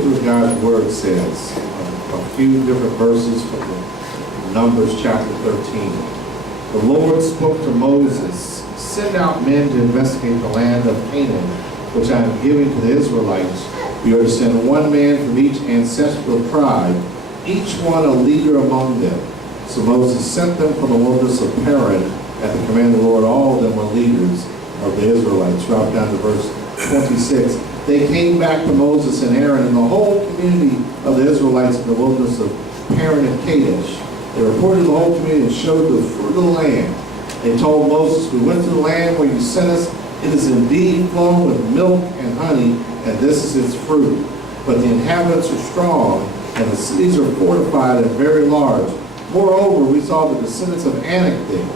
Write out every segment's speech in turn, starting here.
Here's what God's word says. A few different verses from Numbers chapter 13. The Lord spoke to Moses, "Send out men to investigate the land of Canaan, which I am giving to the Israelites. You are to send one man from each ancestral tribe, each one a leader among them." So Moses sent them from the wilderness of Paran at the command of the Lord. All of them were leaders of the Israelites. Drop down to verse 26. They came back to Moses and Aaron and the whole community of the Israelites in the wilderness of Paran and Kadesh. They reported to the whole community and showed the fruit of the land. They told Moses, "We went to the land where you sent us. It is indeed flowing with milk and honey, and this is its fruit. But the inhabitants are strong, and the cities are fortified and very large. Moreover, we saw the descendants of Anak there.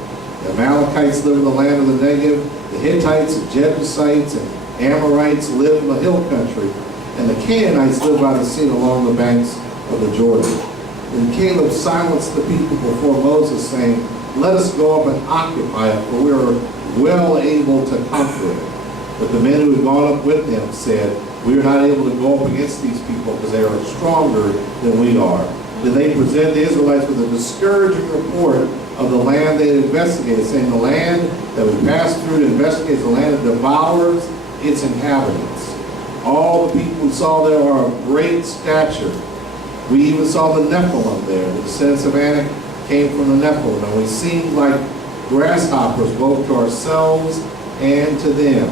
The Amalekites live in the land of the Negev. The Hittites, the Jebusites, and Amorites live in the hill country. And the Canaanites live by the sea along the banks of the Jordan." Then Caleb silenced the people before Moses, saying, "Let us go up and occupy it, for we are well able to conquer it." But the men who had gone up with him said, "We are not able to go up against these people because they are stronger than we are." Then they presented the Israelites with a discouraging report of the land they had investigated, saying, "The land that we passed through to investigate is the land that devours its inhabitants. All the people we saw there are of great stature. We even saw the Nephilim there. The descendants of Anak came from the Nephilim, and we seemed like grasshoppers both to ourselves and to them."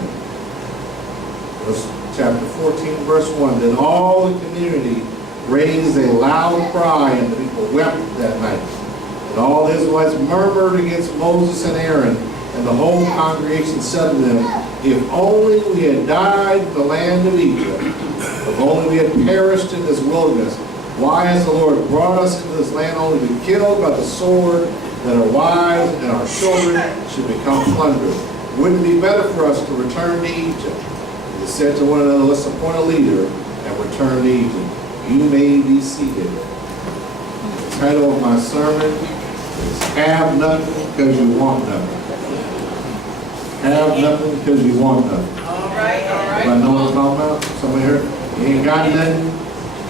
Chapter 14, verse 1. Then all the community raised a loud cry, and the people wept that night. And all the Israelites murmured against Moses and Aaron, and the whole congregation said to them, "If only we had died in the land of Egypt, if only we had perished in this wilderness. Why has the Lord brought us into this land only to be killed by the sword, that our wives and our children should become plundered? Wouldn't it be better for us to return to Egypt?" They said to one another, "Let's appoint a leader and return to Egypt." You may be seated. The title of my sermon is "Have Nothing Because You Want Nothing." Have nothing because you want nothing. All right, all right. Everybody know what I'm talking about? Somebody here? You ain't got nothing?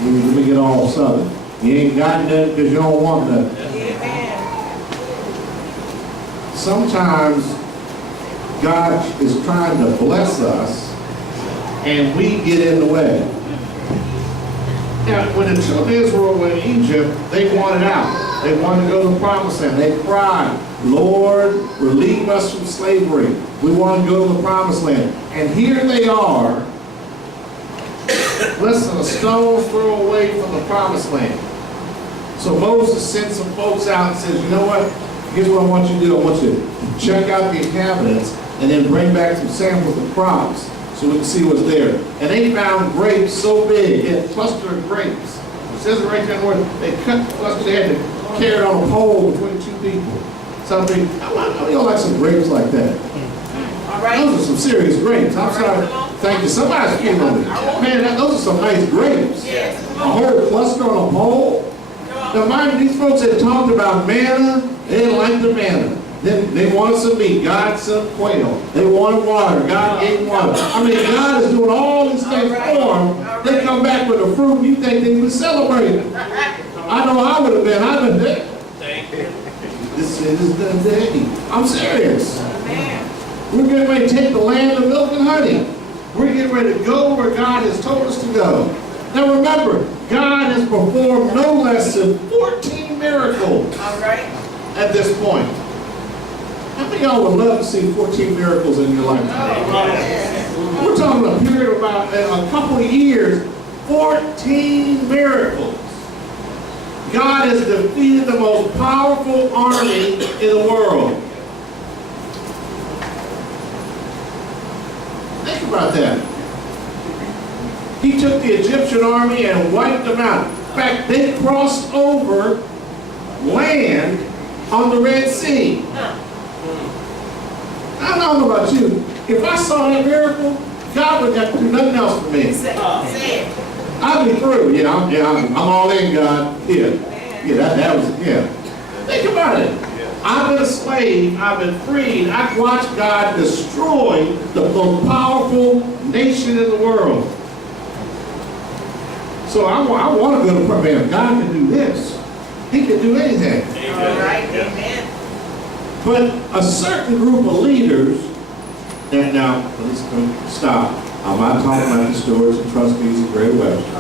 Let me get all southern. You ain't got nothing because you don't want nothing. Amen. Sometimes God is trying to bless us and we get in the way. Now, when the children of Israel were in Egypt, they wanted out. They wanted to go to the promised land. They cried, "Lord, relieve us from slavery. We want to go to the promised land." And here they are, less than a stone's throw away from the promised land. So Moses sent some folks out and says, "You know what? Here's what I want you to do. I want you to check out the inhabitants and then bring back some samples of crops so we can see what's there." And they found grapes so big, a cluster of grapes. It says it right there in the word. They cut the cluster. They had to carry it on a pole between two people. Something. How y'all like some grapes like that? All right. Those are some serious grapes. I'm sorry. Thank you. Somebody's feeling it. Man, those are some nice grapes. Yes. A whole cluster on a pole. Now, mind you, these folks had talked about manna. They didn't like the manna. Then they wanted some meat. God sent quail. They wanted water. God gave water. I mean, God is doing all these things for them. They come back with the fruit, and you think they would celebrate it. I know I would have been. I've been there. This is the day. I'm serious. Amen. We're getting ready to take the land of milk and honey. We're getting ready to go where God has told us to go. Now remember, God has performed no less than 14 miracles All right. at this point. How many of y'all would love to see 14 miracles in your lifetime? We're talking a period of about a couple of years, 14 miracles. God has defeated the most powerful army in the world. Think about that. He took the Egyptian army and wiped them out. In fact, they crossed over land on the Red Sea. I don't know about you. If I saw that miracle, God would have to do nothing else for me. Say it. I'd be through. I'm all in, God. Yeah, that was, yeah. Think about it. I've been a slave. I've been freed. I've watched God destroy the most powerful nation in the world. So I want to go to prayer. Man, if God can do this, he can do anything. All right, amen. But a certain group of leaders, and now, let's stop. I'm not talking about the stewards and trustees of Greater Western.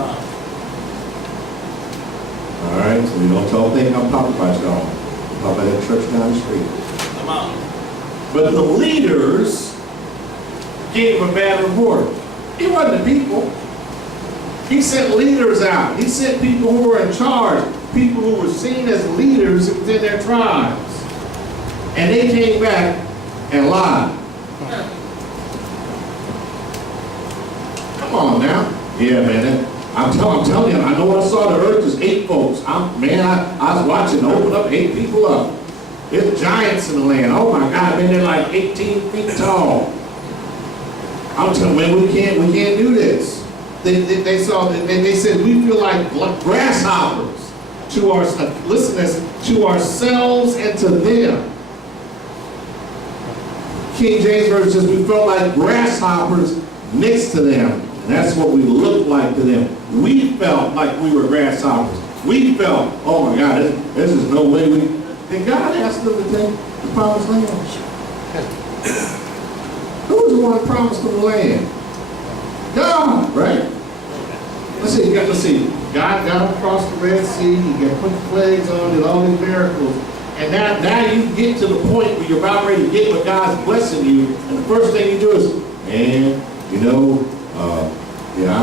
All right, so you don't think I'm talking about y'all. I'm talking about that church down the street. Come on. But the leaders gave him a bad report. He wasn't the people. He sent leaders out. He sent people who were in charge, people who were seen as leaders within their tribes. And they came back and lied. Come on now. Yeah, man. I'm telling you, I know I saw the earth is 8 folks. I was watching open up 8 people up. There's giants in the land. Oh my God, man, they're like 18 feet tall. I'm telling you, man, we can't do this. They said we feel like grasshoppers to our ourselves and to them. King James Version says we felt like grasshoppers next to them. And that's what we looked like to them. We felt like we were grasshoppers. We felt, oh my God, this is no way we... Then God asked them to take the promised land. Who was the one that promised them the land? God, right? Let's see. God got across the Red Sea. He got put the plagues on, did all these miracles. And now you get to the point where you're about ready to get what God's blessing you. And the first thing you do is, man, you know, yeah, I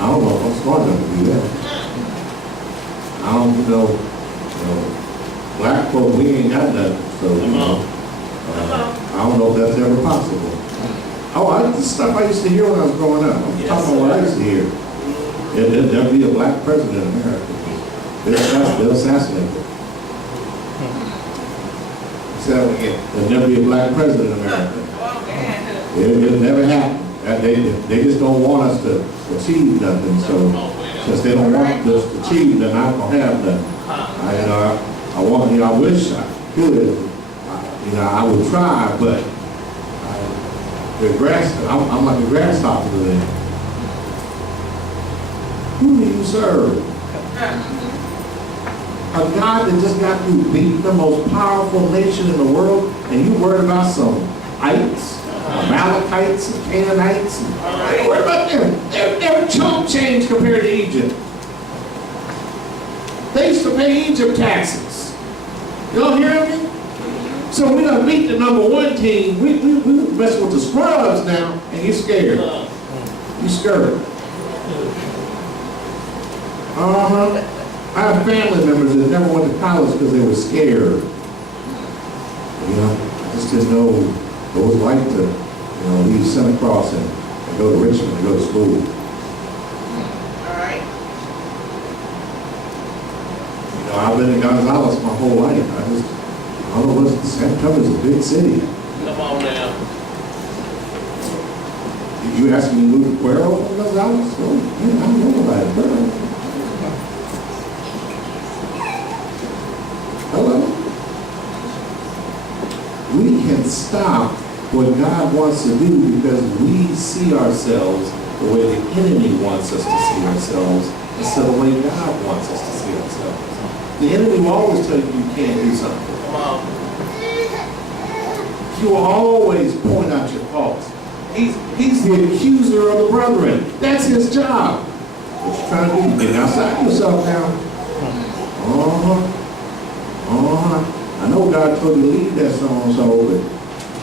don't know if I'm smart enough to do that. I don't know, black folk, we ain't got nothing, so, I don't know if that's ever possible. Oh, this is stuff I used to hear when I was growing up. I'm talking about what I used to hear. There'll never be a black president in America. They'll assassinate him. Say that again. There'll never be a black president in America. It'll never happen. They just don't want us to achieve nothing. So since they don't want us to achieve, they're not gonna have nothing. I wish I could. I would try, but I'm like a grasshopper to them. Who do you serve? A God that just got through beating the most powerful nation in the world, and you worried about some ites, Amalekites, and Canaanites. Don't worry about them. They're chump change compared to Egypt. They used to pay Egypt taxes. Y'all hear me? So we done beat the #1 team. We messing with the scrubs now, and you're scared. You scared. I have family members that never went to college because they were scared. I just didn't know what it was like to, leave Santa Cross and go to Richmond and go to school. All right. I've been in Gonzales my whole life. I don't know what's Santa Cruz is a big city. Come on now. Did you ask me to move to Cuero from Gonzales? Oh, man, I don't know about it. Hello? We can stop what God wants to do because we see ourselves the way the enemy wants us to see ourselves instead of the way God wants us to see ourselves. The enemy will always tell you you can't do something. Come on. He will always point out your faults. He's the accuser of the brethren. That's his job. What you trying to do? You get outside yourself now. I know God told you to leave that so-and-so, but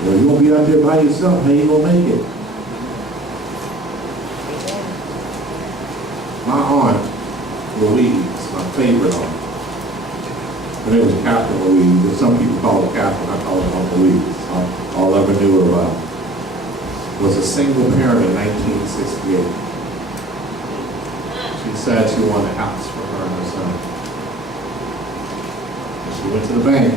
you're going to be out there by yourself. How you going to make it? My aunt, Louise, my favorite aunt. Her name was Catherine Louise. Some people call her Catherine. I call her Aunt Louise. All I ever knew her about. Was a single parent in 1968. She decided she wanted a house for her and her son. She went to the bank.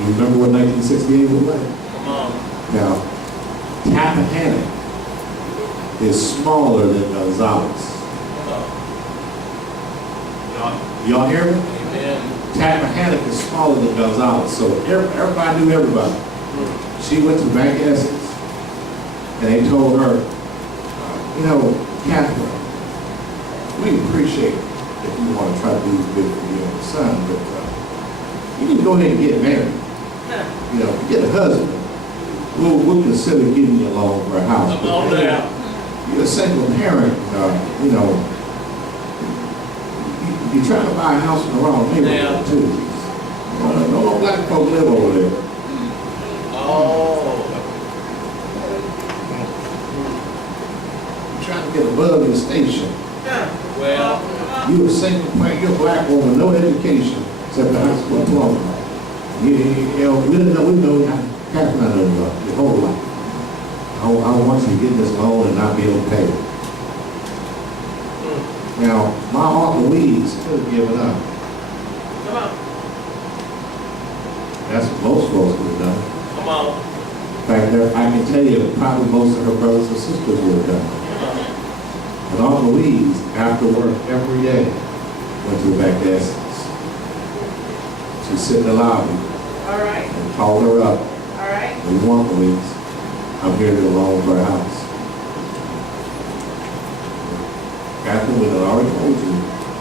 You remember what 1968 was like? Come on. Now, Tappahannock is smaller than Gonzales. Y'all hear me? Amen. Tappahannock is smaller than Gonzales, so everybody knew everybody. She went to the Bank of Essex, and they told her, You know, Catherine, we appreciate if you want to try to do good for you and your son, but you need to go ahead and get married. You know, get a husband. We'll consider getting you a loan for a house. Come on now. You're a single parent, you know, you're trying to buy a house in the wrong neighborhood too. No black folk live over there. Oh. You're trying to get above your station. Well, You're a single parent, you're a black woman, no education, except the high school diploma. You know, we know Catherine, I know your whole life. I want you to get this loan and not be able to pay it. Now, my Aunt Louise could have given up. come on. That's what most folks would have done. Come on. In fact, I can tell you, probably most of her brothers and sisters would have done. But Aunt Louise, after work every day, went to the back desk. She'd sit in the lobby All right, and call her up. all right. "We want Louise. I'm here to get a loan for a house." Catherine would have already told you,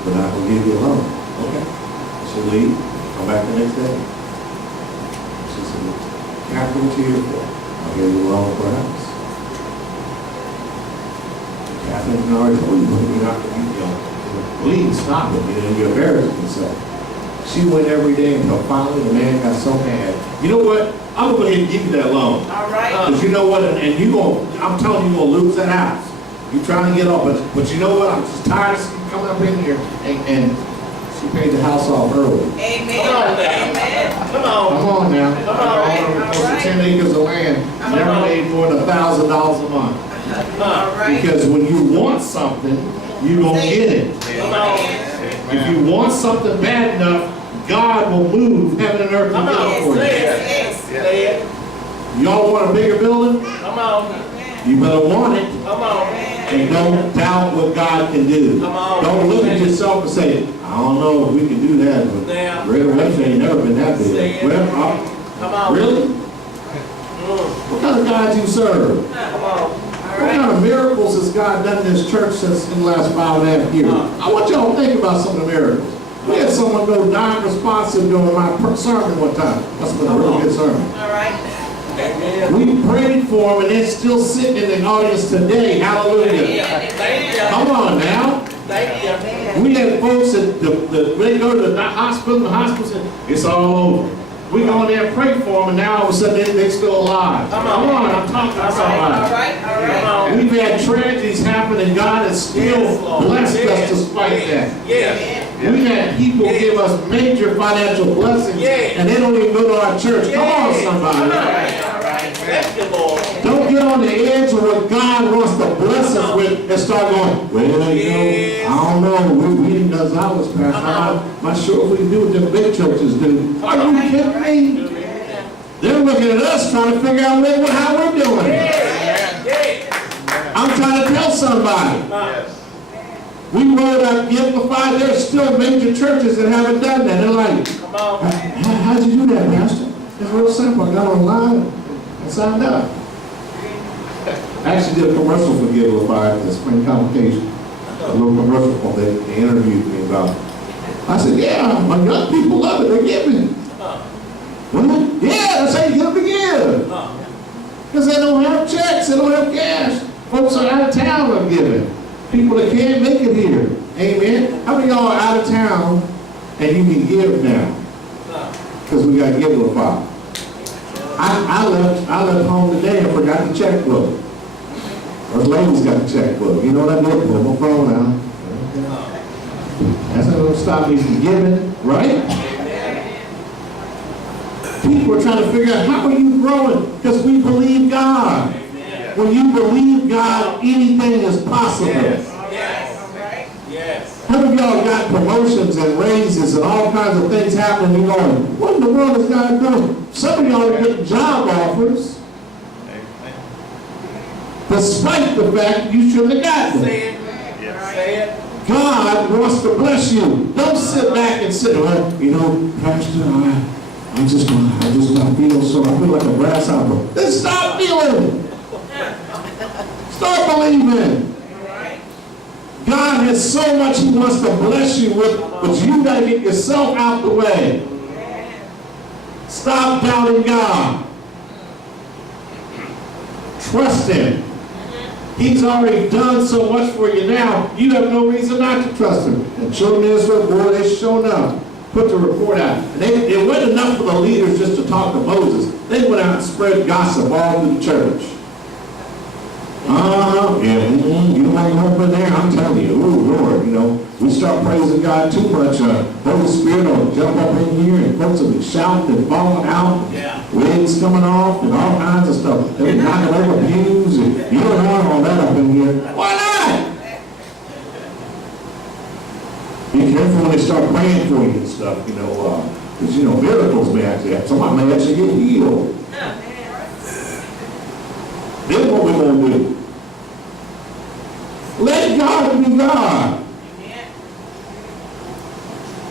"We're not going to give you a loan." Okay. She'll leave, come back the next day. She said, "Catherine, what you here for?" "I'll give you a loan for a house." Catherine already told you, "You're not going to, please stop it, you're embarrassing yourself." She went every day until finally the man got so mad. "You know what? I'm going to go ahead and give you that loan. All right. Because you know what, and I'm telling you, you're going to lose that house. You're trying to get off, but you know what, I'm just tired of coming up in here." And she paid the house off early. Amen. Come on now. Amen. Come Come on. on now. Come on. All right. Close to 10 acres of land, never on. made more than $1,000 a month. All right. Because when you want something, you're going to get it. Come on. If you want something bad enough, God will move heaven and earth to Come get on. it for Say you. it. Yes. Say it. Y'all want a bigger building? Come on. You better want it. Come on. And don't doubt what God can do. Come on. Don't look at yourself and say, "I don't know if we can do that, but Now. Greater Western ain't never been that Say big." it. Well, Come on. really? Mm. What kind of God you serve? Come on. What kind of miracles has God done in this church since in the last 5.5 years? I want y'all to think about some of the miracles. We had someone go non-responsive during my sermon one time. That's been a really good sermon. All right. Amen. We prayed for them and they're still sitting in the audience today. Hallelujah. Thank you. Come on now. Thank you. We had folks that they go to the hospital said, "It's all over." We go in there and pray for them, and now all of a sudden they're still alive. Come on. I'm talking to All somebody. right. All Come right. on. We've had tragedies happen, and God has still Yes, Lord. blessed Yes. us despite that. Yes. We had people Yes. give us major financial blessings, Yes. and they don't even go to our church. Come on, Yes. somebody. All right. Thank you, Lord. Don't get on the edge of what God wants to bless us with and start going, "Well, you know, Yes. I don't know. We didn't know I was pastor. I'm not sure if we can do what the big churches do." Are you kidding me? They're looking at us trying to figure out how we're doing. Yes. I'm trying to tell somebody. We rolled out Amplified. There's still major churches that haven't done that. They're like, Come on. how'd you do that, Pastor? It's real simple. I got online and signed up. I actually did a commercial for Givelify at the Spring Convocation. A little commercial for them. They interviewed me about it. I said, "Yeah, my young people love it. They're giving." What? "Yeah, that's how you get them to give." Because they don't have checks. They don't have cash. Folks are out of town are giving. People that can't make it here. Amen. How many of y'all are out of town and you can give now? Because we got Givelify. I left home today and forgot the checkbook. Those ladies got the checkbook. You know what I did? Pull my phone out. That's not going to stop me from giving, right? People are trying to figure out, how are you growing? Because we believe God. When you believe God, anything is possible. Yes. How many of y'all got promotions and raises and all kinds of things happening? You're going, what in the world is God doing? Some of y'all are getting job offers despite the fact you shouldn't have gotten them. Say it. Say it. God wants to bless you. Don't sit back and say, "Well, you know, Pastor, I just not feel so. I feel like a grasshopper." Then stop feeling. Start believing. God has so much He wants to bless you with, but you got to get yourself out the way. Stop doubting God. Trust Him. He's already done so much for you now. You have no reason not to trust Him. And children of Israel, boy, they shown up. Put the report out. And it wasn't enough for the leaders just to talk to Moses. They went out and spread gossip all through the church. You might go over there, I'm telling you, oh Lord, we start praising God too much, Holy Spirit will jump up in here and folks will be shouting and falling out, wigs coming off and all kinds of stuff. They're knocking over pews and you don't want all that up in here. Why not? Be careful when they start praying for you and stuff, because miracles may actually happen. Somebody may actually get healed. Then what we're going to do? Let God be God.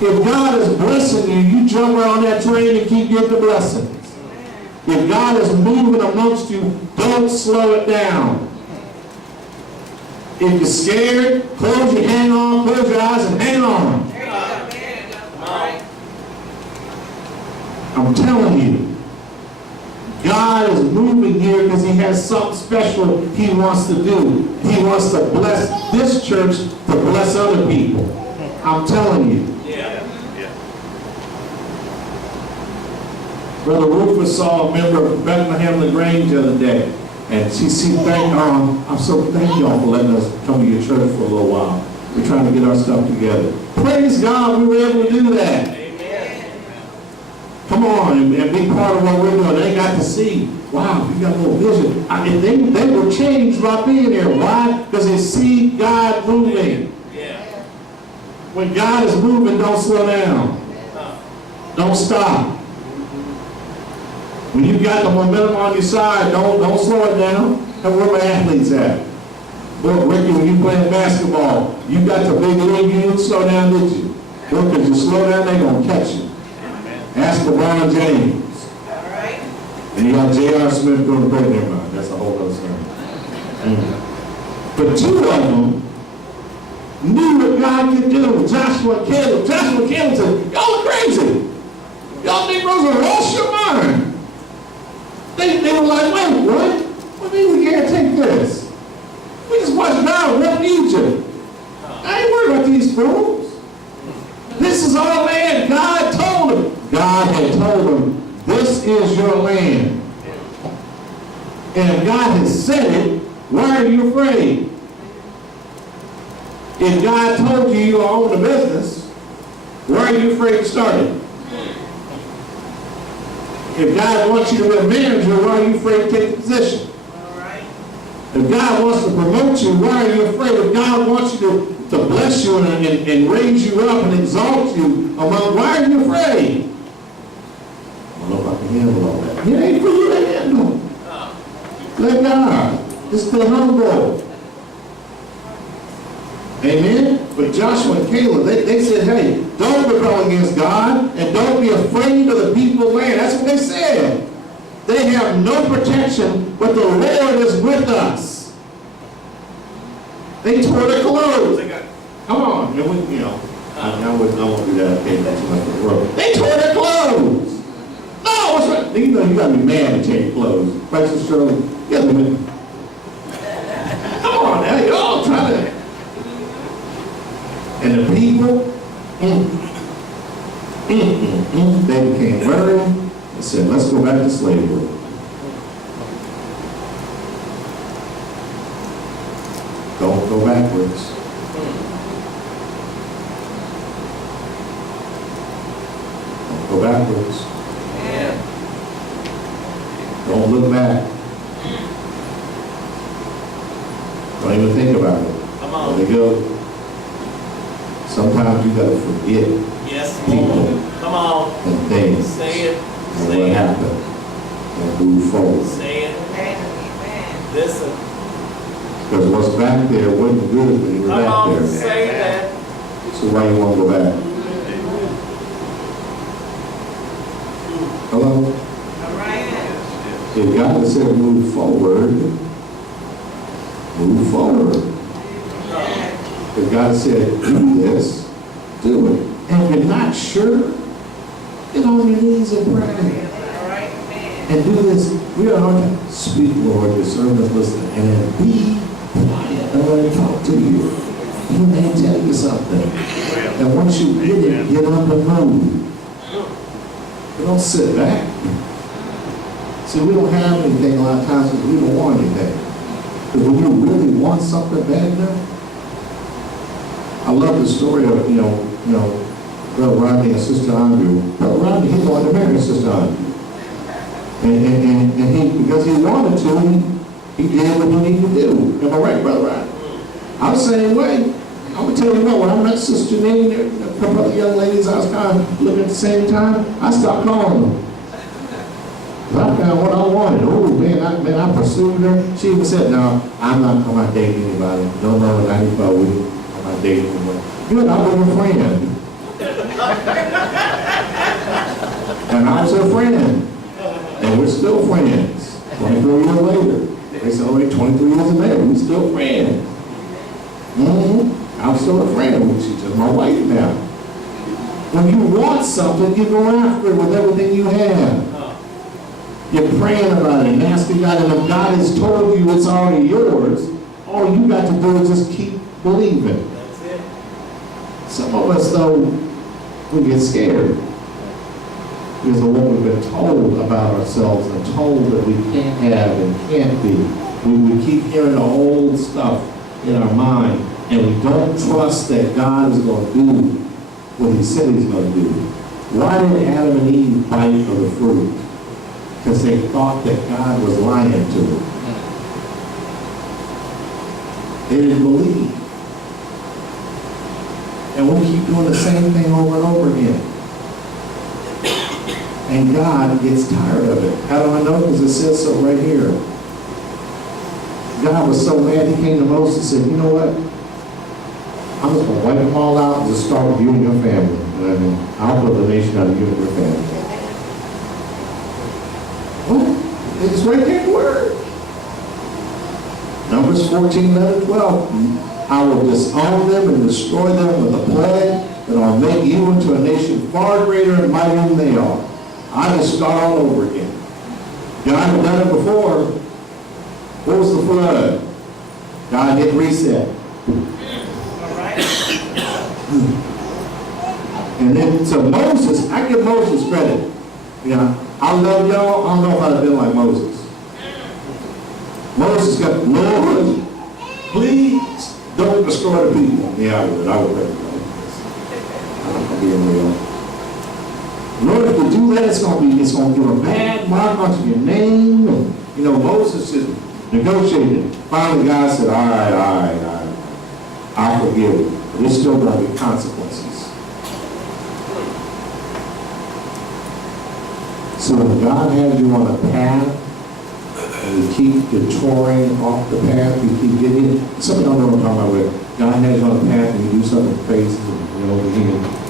If God is blessing you, you jump around that train and keep getting the blessings. If God is moving amongst you, don't slow it down. If you're scared, close your eyes and hang on. I'm telling you, God is moving here because He has something special He wants to do. He wants to bless this church to bless other people. I'm telling you. Brother Rufus saw a member of Bethlehem LaGrange the other day. And she I'm so thank y'all for letting us come to your church for a little while. We're trying to get our stuff together. Praise God we were able to do that. Come on and be part of what we're doing. They got to see, wow, you got a little vision. They were changed by being here. Why? Because they see God moving. When God is moving, don't slow down. Don't stop. When you got the momentum on your side, don't slow it down. And where my athletes at? Well, Ricky, when you playing basketball, you got the big league, you didn't slow down, did you? Well, because you slow down, they're going to catch you. Ask LeBron James. And you got J.R. Smith going to play their mind. That's a whole other story. But two of them knew what God could do. Joshua and Caleb. Joshua and Caleb said, y'all are crazy. Y'all Negroes are lost your mind. They were like, wait, what? What do you mean we can't take this? We just watched God run Egypt. I ain't worried about these fools. This is our land. God told them. God had told them, this is your land. And if God has said it, why are you afraid? If God told you you own the business, why are you afraid to start it? If God wants you to be a manager, why are you afraid to take the position? If God wants to promote you, why are you afraid? If God wants you to bless you and raise you up and exalt you why are you afraid? I don't know if I can handle all that. It ain't for you to handle. Let God. Just stay humble. Amen? But Joshua and Caleb, they said, hey, don't rebel against God and don't be afraid of the people of land. That's what they said. They have no protection, but the Lord is with us. They tore their clothes. Come on. I won't do that. Okay, that's too much for the world. They tore their clothes. No, what's right? You got to be mad to take your clothes. Right, Sister Shirley? You got to be. Come on now, y'all try to. And the people, they became worried and said, let's go back to slavery. Don't go backwards. Don't go backwards. Don't look back. Don't even think about it. Come on. There they go. Sometimes you gotta forget people Come on. and things Say it. and Say what it. happened and move forward. Say it. Amen. Listen. Because what's back there wasn't good when you were Come back on. there. Say that. So why you want to go back? Hello? All right. If God has said move forward, move forward. Because God said, do this, do it. And if you're not sure, get on your knees and pray. All right, man. And do this. We are going to speak, Lord, your servants listen, and then be quiet and let him talk to you. He may tell you something. And once you get it, get up and move. You don't sit back. See, we don't have anything a lot of times because we don't want anything. Because when you really want something bad enough, I love the story of, Brother Rodney and Sister Andrew. Brother Rodney, he wanted to marry Sister Andrew. And he, because he wanted to, he did what he needed to do. Am I right, Brother Rodney? I'm the same way. I'm going to tell you what, when I met Sister Janine and a couple of young ladies I was kind of looking at the same time, I stopped calling them. I found what I wanted. Oh, man, I pursued her. She even said, no, I'm not dating anybody. No, 95 with you. I'm not dating anybody. Good, I was her friend. And I was her friend. And we're still friends. 24 years later. They celebrate 23 years of marriage. We're still friends. I'm still a friend. She's just my wife now. When you want something, you go after it with everything you have. You're praying about it and asking God, and if God has told you it's already yours, all you got to do is just keep believing. That's it. Some of us, though, we get scared because of what we've been told about ourselves and told that we can't have and can't be. We keep hearing the old stuff in our mind, and we don't trust that God is going to do what he said he's going to do. Why did Adam and Eve bite of the fruit? Because they thought that God was lying to them. They didn't believe. And we keep doing the same thing over and over again. And God gets tired of it. How do I know? Because it says so right here. God was so mad, he came to Moses and said, you know what? I'm just going to wipe them all out and just start with you and your family. I mean, I'll put the nation out of you and your family. What? It's right there in the Word. Numbers 14, 11, 12. I will disown them and destroy them with a plague that I'll make you into a nation far greater and mightier than they are. I will start all over again. God had done it before. What was the flood? God didn't reset. All right. And then to Moses, I give Moses credit. I love y'all. I don't know if I'd have been like Moses. Moses got, Lord, please don't destroy the people. Yeah, I would pray. I'm being real. Lord, if you do that, it's going to give a bad mark onto your name. And, Moses just negotiated. Finally, God said, all right. I'll forgive you. But there's still going to be consequences. So when God has you on a path, and you keep detouring off the path, you keep getting it. Some of y'all know what I'm talking about. Where God has you on a path and you do something crazy,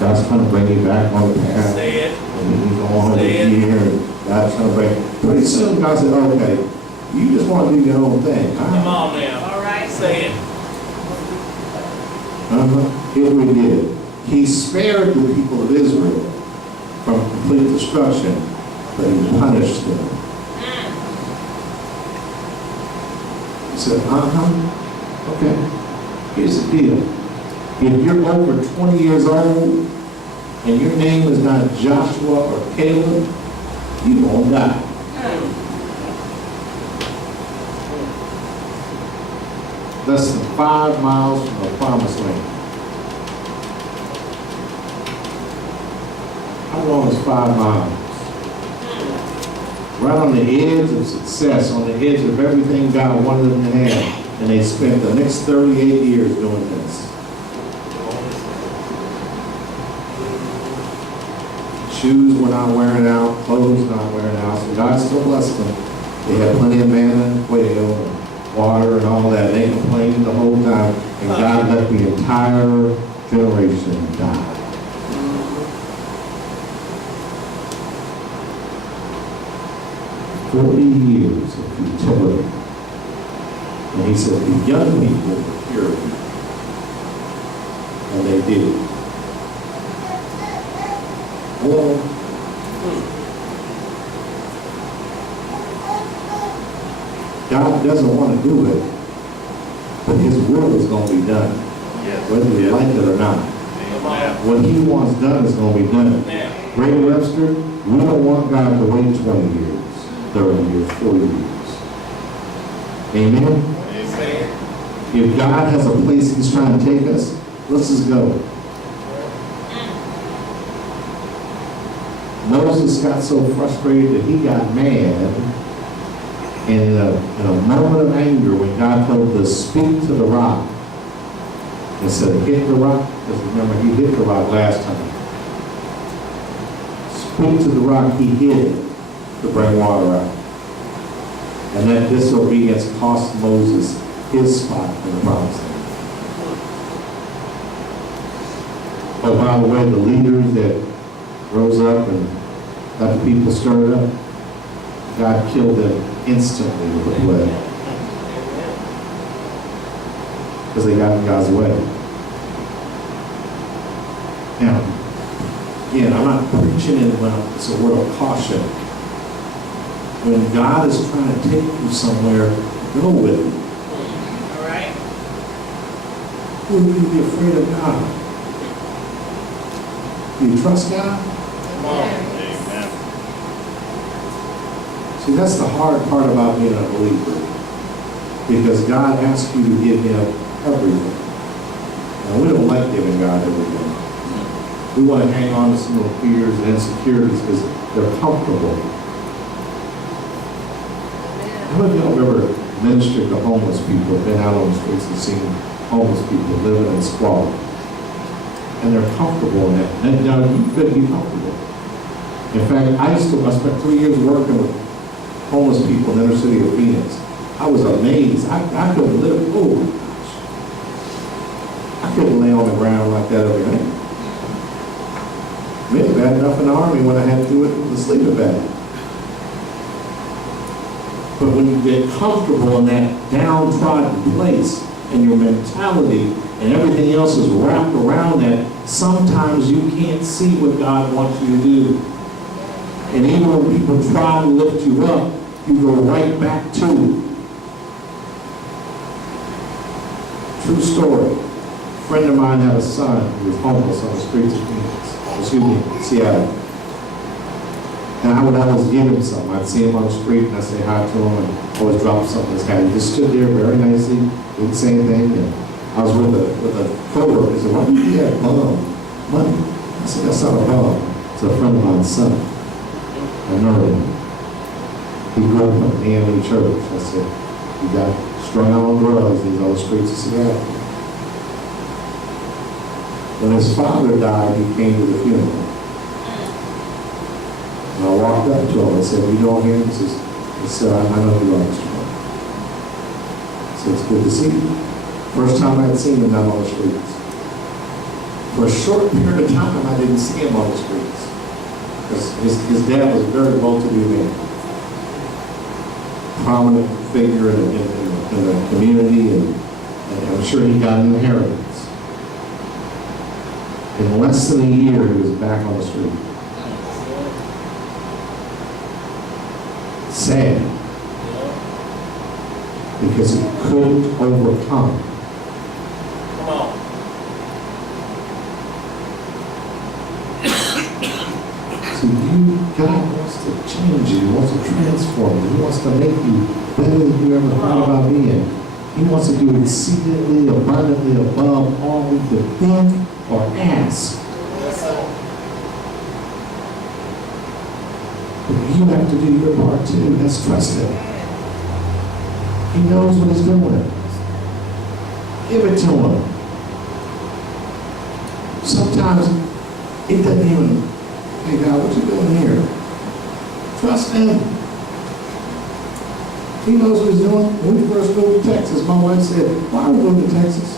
God's trying to bring you back on the path. Say it. And you go on over here, and God's trying to bring. Pretty soon, God said, okay, you just want to do your own thing. Come on now. All right. Say it. Here we did. He spared the people of Israel from complete destruction, but he punished them. He said, okay, here's the deal. If you're over 20 years old and your name is not Joshua or Caleb, you won't die. Less than 5 miles from the promised land. How long is 5 miles? Right on the edge of success, on the edge of everything God wanted them to have. And they spent the next 38 years doing this. Shoes were not wearing out, clothes not wearing out, so God still blessed them. They had plenty of manna, quail, and water, and all that. They complained the whole time, and God let the entire generation die. Years of futility. And he said, the young people were pure. And they did. Well, God doesn't want to do it, but his will is going to be done, whether you like it or not. What he wants done is going to be done. Ray Webster, we don't want God to wait 20 years, 30 years, 40 years. Amen? If God has a place he's trying to take us, let's just go. Moses got so frustrated that he got mad, and in a moment of anger, when God told him to speak to the rock, instead of hit the rock, because remember he hit the rock last time. Speak to the rock, he hit it to bring water out. And that disobedience cost Moses his spot in the promised land. But by the way, the leaders that rose up and got the people stirred up, God killed them instantly with a plague. Because they got in God's way. Now, again, I'm not preaching it, it's a word of caution. When God is trying to take you somewhere, go with it. All right. Who are you to be afraid of God? Do you trust God? Come on. Amen. See, that's the hard part about being a believer. Because God asks you to give him everything. And we don't like giving God everything. We want to hang on to some little fears and insecurities because they're comfortable. How many of y'all have ever ministered to homeless people, been out on the streets and seen homeless people living in squalor? And they're comfortable in that. And now you could be comfortable. In fact, I spent 3 years working with homeless people in the inner city of Phoenix. I was amazed. I couldn't live. Oh my gosh. I couldn't lay on the ground like that every night. It was bad enough in the Army when I had to do it in the sleeping bag. But when you get comfortable in that downtrodden place and your mentality and everything else is wrapped around that, sometimes you can't see what God wants you to do. And even when people try to lift you up, you go right back to. True story. A friend of mine had a son who was homeless on the streets of Seattle. And I would always give him something. I'd see him on the street and I'd say hi to him and always drop something in his hat. He just stood there very nicely, didn't say anything. And I was with a co-worker. He said, "Why do you do that bum money?" I said, "That's not a bum. It's a friend of mine's son. I know him. He grew up in the AME church." I said, "He got strung out on drugs. He's on the streets of Seattle." When his father died, he came to the funeral. And I walked up to him and said, "You know him?" He said, "I know you are, Mr. Mark." I said, "It's good to see you." First time I had seen him out on the streets. For a short period of time, I didn't see him on the streets. Because his dad was a very well-to-do man. Prominent figure in the community, and I'm sure he got an inheritance. In less than a year, he was back on the street. Sad. Because he couldn't overcome. Come on. See, God wants to change you. He wants to transform you. He wants to make you better than you ever thought about being. He wants to do exceedingly abundantly above all we could think or ask. Yes, sir. But you have to do your part too. That's trust him. He knows what he's doing. Give it to him. Sometimes it doesn't even, "Hey God, what you doing here?" Trust him. He knows what he's doing. When we first moved to Texas, my wife said, "Why are we moving to Texas?"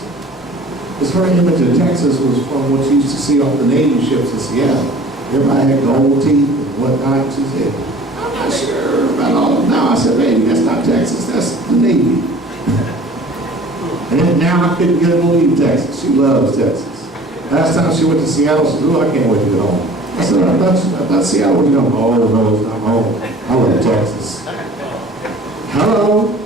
Because her image of Texas was from what she used to see off the Navy ships in Seattle. Everybody had gold teeth and whatnot. She said, "I'm not sure about all of them." Now I said, "Baby, that's not Texas, that's the Navy." And then now I couldn't get her to leave Texas. She loves Texas. Last time she went to Seattle, she said, "Oh, I can't wait to get home." I said, I thought Seattle was home. Oh, no, it's not home. I love Texas. Hello?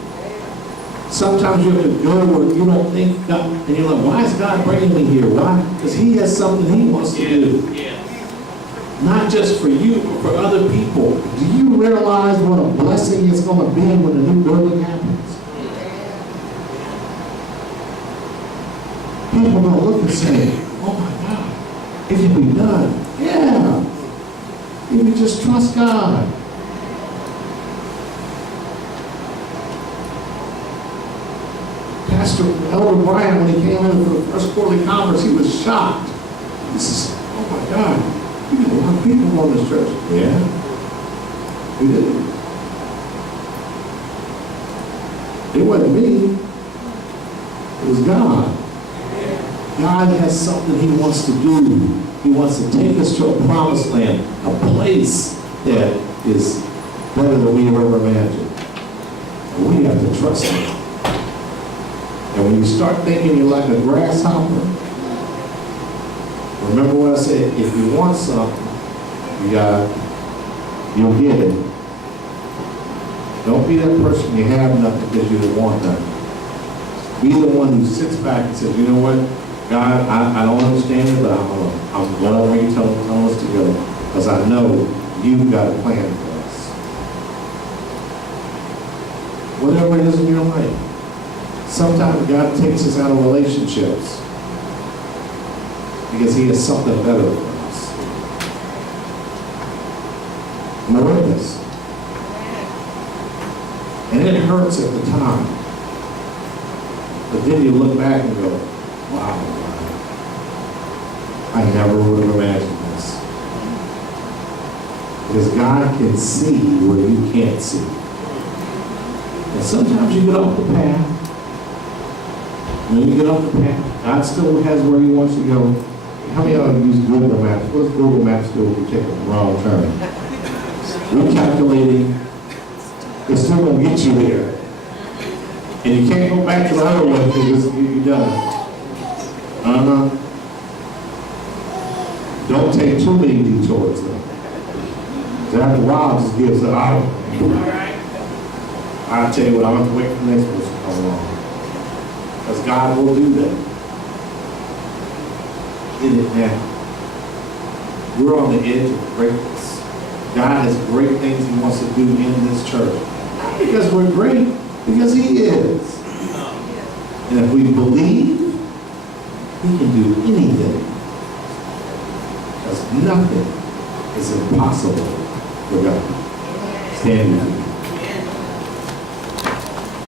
Sometimes you have to go where you don't think God, and you're like, why is God bringing me here? Why? Because He has something He wants to do. Not just for you, but for other people. Do you realize what a blessing it's going to be when the new building happens? People don't look and say, oh my God, it can be done. Yeah. If you just trust God. Pastor Elder Brian, when he came in for the first quarterly conference, he was shocked. He says, oh my God, we got a lot of people going to this church. Yeah, we did. It wasn't me. It was God. God has something He wants to do. He wants to take us to a promised land, a place that is better than we ever imagined. And we have to trust Him. And when you start thinking you're like a grasshopper, remember what I said, if you want something, you'll get it. Don't be that person you have nothing because you didn't want nothing. Be the one who sits back and says, you know what, God, I don't understand it, but I'm going where you tell us to go, because I know you've got a plan for us. Whatever it is in your life. Sometimes God takes us out of relationships because He has something better for us. I'm a witness. And it hurts at the time. But then you look back and go, wow, I never would have imagined this. Because God can see where you can't see. And sometimes you get off the path. When you get off the path, God still has where He wants you to go. How many of you use Google Maps? What does Google Maps do if you take a wrong turn? Recalculating, it's still going to get you there. And you can't go back to the other one because you're done. Don't take too many detours though. So after a while, it just gives it out. I'll tell you what, I'm going to wait for the next person to come along. Because God will do that. Get it now. We're on the edge of greatness. God has great things He wants to do in this church. Not because we're great, because He is. And if we believe, He can do anything. Because nothing is impossible for God. Stand with me.